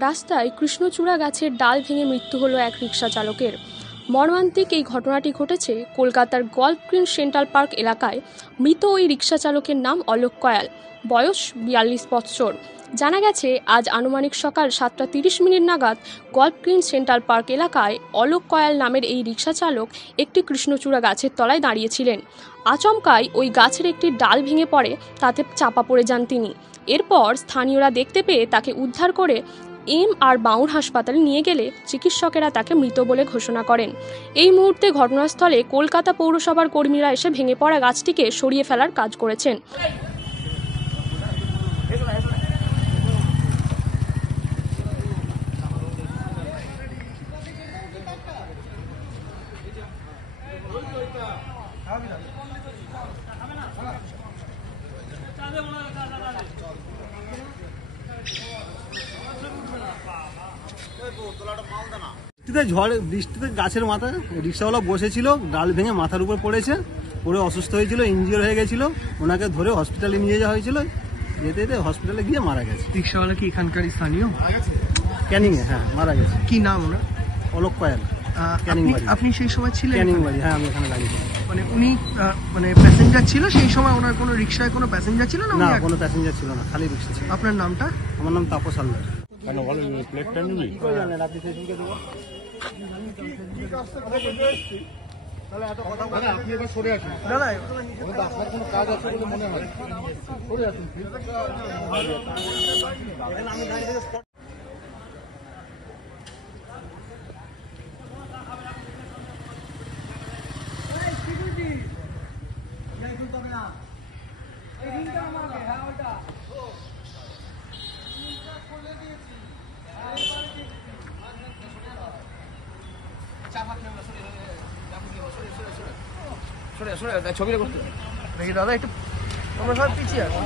রাস্তায় কৃষ্ণচূড়া গাছের ডাল ভেঙে মৃত্যু হলো এক রিক্সা চালকের। মর্মান্তিক এই ঘটনাটি ঘটেছে কলকাতার গল্ফ গ্রিন সেন্ট্রাল পার্ক এলাকায়। মৃত ওই রিক্সা চালকের নাম অলোক কয়াল, বয়স 42 বৎসর। জানা গেছে আজ আনুমানিক সকাল 7:30 নাগাদ গল্ফ গ্রিন সেন্ট্রাল পার্ক এলাকায় অলোক কয়াল নামের এই রিক্সা চালক একটি কৃষ্ণচূড়া গাছের তলায় দাঁড়িয়েছিলেন। আচমকাই ওই গাছের একটি ডাল ভেঙে পড়ে, তাতে চাপা পড়ে যান তিনি। এরপর স্থানীয়রা দেখতে পেয়ে তাকে উদ্ধার করে আর বাউর হাসপাতালে নিয়ে গেলে চিকিৎসকেরা তাকে মৃত বলে ঘোষণা করেন। এই মুহূর্তে ঘটনাস্থলে কলকাতা পৌরসভার কর্মীরা এসে ভেঙে পড়া গাছটিকে সরিয়ে ফেলার কাজ করেছেন। ঝড় বৃষ্টিতে গাছের মাথায় রিক্সাওয়ালা বসেছিল, ডাল ভেঙে মাথার উপর পড়েছে, পড়ে অসুস্থ হয়েছিল, ইনজিওর হয়ে গেছিল। ওনাকে ধরে হসপিটালে নিয়ে যাওয়া হয়েছিল, যেতে যেতে হসপিটালে গিয়ে মারা গেছে। রিক্সাওয়ালা কি এখানকার স্থানীয়? ক্যানিং এ, হ্যাঁ, মারা গেছে। কি নাম ওনার? অলোক কয়াল। আপনি সেই সময় ছিলেন? ক্যানিং বাড়ি, হ্যাঁ, আমি এখানে দাঁড়িয়ে। মানে উনি প্যাসেঞ্জার ছিল সেই সময়? ওনার কোনো রিক্সায় কোনো প্যাসেঞ্জার ছিল না? না, কোনো প্যাসেঞ্জার ছিল না, খালি রিক্সা ছিল। আপনার নামটা? আমার নাম তাপস হালদার। আপনি এবার সরে আসুন দাদা, আপনার কোনো কাজ আছে বলে মনে হয়, সরে আসুন। ছবিটা করতে দেখি দাদা, একটু আমরা সব পিছিয়ে আছি।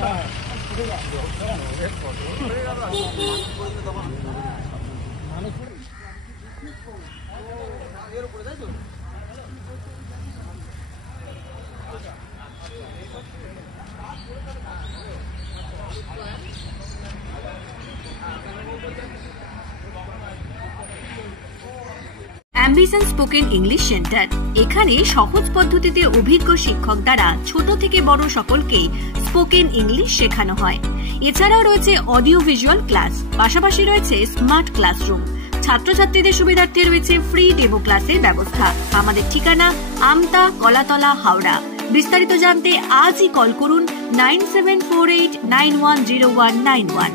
Ambition spoken English centre. এখানে সহজ পদ্ধতিতে অভিজ্ঞ শিক্ষক দ্বারা ছোট থেকে বড় সকলকেই স্পোকেন ইংলিশ শেখানো হয়। এছাড়াও রয়েছে অডিও ভিজুয়াল ক্লাস, পাশাপাশি রয়েছে স্মার্ট ক্লাসরুম। ছাত্রছাত্রীদের সুবিধার্থে রয়েছে ফ্রি ডেমো ক্লাসের ব্যবস্থা। আমাদের ঠিকানা আমতা, কলাতলা, হাওড়া। বিস্তারিত জানতে আজই কল করুন 9748910191।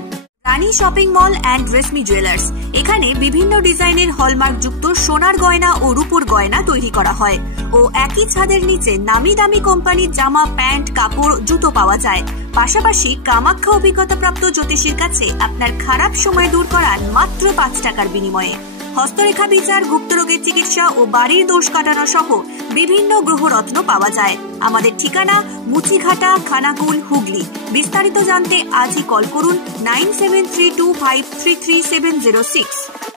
Rani shopping mall and Reshmi jewellers. এখানে বিভিন্ন ডিজাইনের হলমার্ক যুক্ত সোনার গয়না ও রূপোর গয়না তৈরি করা হয় ও একই ছাদের নিচে নামি দামি কোম্পানির জামা, প্যান্ট, কাপড়, জুতো পাওয়া যায়। পাশাপাশি কামাখ্যা অভিজ্ঞতাপ্রাপ্ত জ্যোতিষীর কাছে আপনার খারাপ সময় দূর করার মাত্র 5 টাকার বিনিময়ে। হস্তরেখা বিচার, গুপ্তরোগের চিকিৎসা ও বাড়ির দোষ কাটানো সহ বিভিন্ন গ্রহরত্ন পাওয়া যায়। আমাদের ঠিকানা মুচিঘাটা, খানাকুল, হুগলি। বিস্তারিত জানতে আজই কল করুন 9732533706।